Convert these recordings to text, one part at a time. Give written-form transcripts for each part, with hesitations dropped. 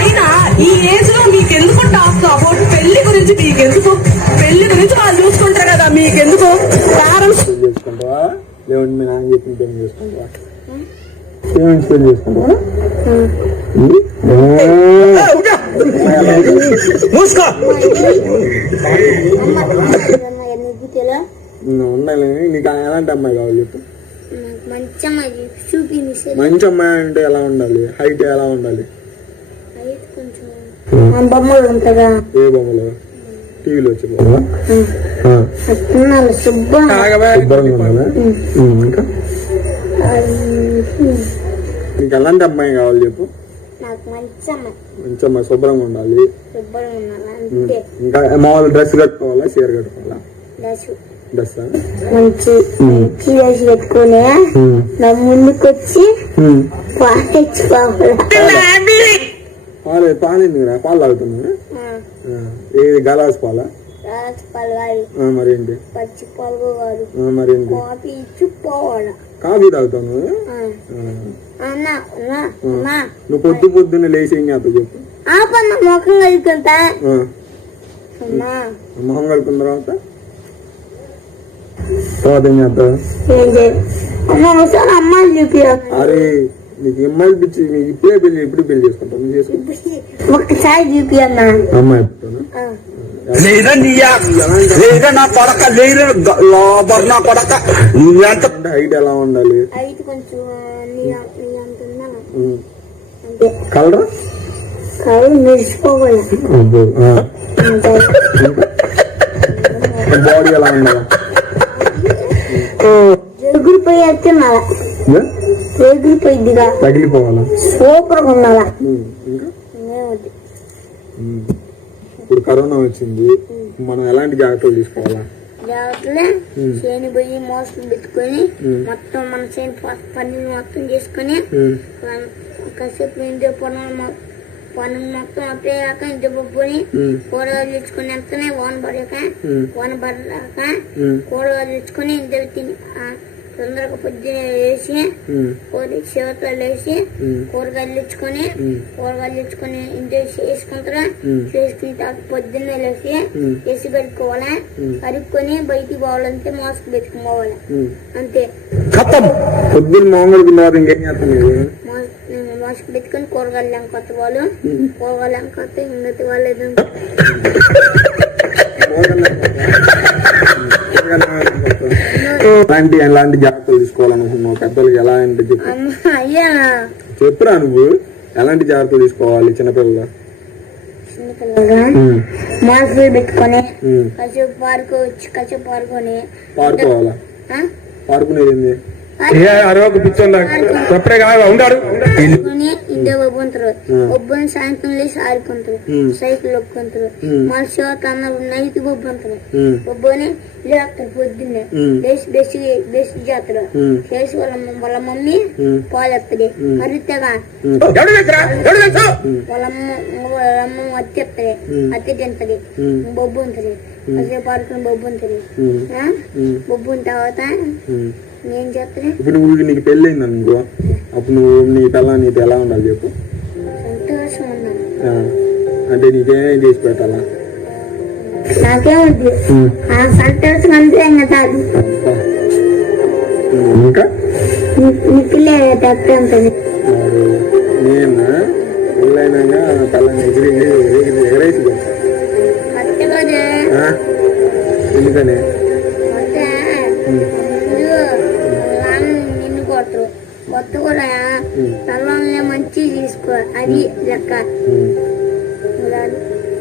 అయినా ఈ ఏజ్ లో మీకెందుకు టాక్ అబౌట్ పెళ్లి గురించి? మీకెందుకు పెళ్లి గురించి వాళ్ళు చూసుకుంటారు కదా, మీకెందుకు? పేరెంట్స్ చేసుకుంటావా లేవండి మీ నాన్న చెప్పిన పెళ్లి చేసుకుంటావా? పేమెంట్స్ పెళ్లి చేసుకుంటావా? ఉండాలి. నీకు ఎలాంటి అమ్మాయి కావాలి చెప్పు? మంచి అమ్మాయి అంటే ఎలా ఉండాలి? హైట్ ఎలా ఉండాలి? బొమ్మలు ఉంటుందా? ఏ బొమ్మలు? టీవీలో వచ్చే బొమ్మ. ఇంకా నీకు ఎలాంటి అమ్మాయి కావాలి చెప్పు? మంచి అమ్మాయి శుభ్రంగా ఉండాలి. ఇంకా మామూలు డ్రెస్ కట్టుకోవాలా చీర కట్టుకోవాలా? డ్రెస్ మంచి డ్రెస్ పెట్టుకునే నా ముందుకు వచ్చి పాలు ఎందుకురా? పాలు తాగుతున్నా? ఏది గలాస్ పాలా? మరేంటి? పచ్చి పాలు మరేంటి? కాఫీ ఇచ్చి పోవాలా? కాఫీ తాగుతాను. నువ్వు పొద్దున్న లేచి ఏం చేస్తావు చెప్పు? మొఖం కలుగుతుంటా. మొహం కలుకున్న తర్వాత ఏం చేస్తావు? అమ్మాయిలు చూపి. అరే నీకు అమ్మాయిలు పిచ్చి, నీకు ఇప్పుడు పెళ్లి చేసుకుంటావు? నువ్వు చేసుకుంటావు ఒక్కసారి చూపి అన్నా. అమ్మాయి హైట్ ఎలా ఉండాలి? కలర్ మెరిసిపోవాలి. బాడీ ఎలా ఉండాలి? ఎగిరిపోయి వచ్చినాలా? ఎగిరిపోయిద్దిగా తగిలిపోవాలా? సూపర్ గా ఉండాలా? ఇప్పుడు కరోనా వచ్చింది, మనం ఎలాంటి జాగ్రత్తలు తీసుకోవాలా? జాగ్రత్తలే చేని పోయి మోసం పెట్టుకొని మొత్తం మన చేని పని మొత్తం చేసుకొని కాసేపు ఇంటి పనులు మొత్తం అప్పయ్యాక ఇంటి పప్పుని కూరగాయలు తెచ్చుకొని వెళ్తానే వాన పడలేక కూరగాయలు తెచ్చుకొని ఇంటి తిని తొందరగా పొద్దున వేసి శివతలు వేసి కూరగాయలు తెచ్చుకొని ఇంటి వేసుకుంటారా? చేసుకుంటే పొద్దున్నే లేసి వేసి పెట్టుకోవాలా? కరుక్కొని బయటికి పోవాలంటే మాస్క్ పెట్టుకోవాలి అంతే. పొద్దున్న మాస్క్ పెట్టుకొని కూరగాయలు లంకొత్త వాళ్ళు కూరగాయలు లంకొత్త ఇంగతి వాళ్ళు ఎలాంటి జాగ్రత్తలు తీసుకోవాలనుకున్నావు? పెద్దలకి ఎలాంటి చెప్పురా నువ్వు? ఎలాంటి జాగ్రత్తలు తీసుకోవాలి చిన్నపిల్లలు? మాస్క్ పెట్టుకొని కాసేపు పారుకొని పారుకోవాలా? పారుకునేది ఇంటే ఒబ్బుంటారు. ఒబ్బుని సాయంత్రం లేసి ఆడుకుంటారు, సైకిల్ ఒప్పుకుంటారు. మన శివత అన్నారు నైట్ ఒబ్బుంటారు. ఒబ్బుని లేస్తారు పొద్దున్నే బెస్ట్ చేస్తారు. చేసి వాళ్ళ మమ్మీ పాలు ఎత్తది మరితేగా వాళ్ళ అమ్మ అత్తి ఎత్తది, అత్తి తింటది, బొబ్బు ఉంటది. కాసేపు ఆడుకుని బొబ్బు ఉంటది. బొబ్బు ఉన్న తర్వాత నేను చెప్తాను. ఇప్పుడు నువ్వు నీకు పెళ్ళి అయింది అనుకో, అప్పుడు నువ్వు నీ పిల్ల నీతో ఎలా ఉండాలి చెప్పు? సంతోషం ఉన్నాను అంటే నీకేమేమి చేసి పెట్టాలా? నాకేముంది సంతోషం అంతే. ఇంకా నీ పిల్ల తప్పే ఉంటుంది. నేను పెళ్ళైనాక పిల్లని ఎగరేసి ఎందుకని? నిన్ను కొట్టరు కొత్త కూడా పిల్లల్ని మంచిగా తీసుకో, అది లెక్క.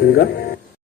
ఇంకా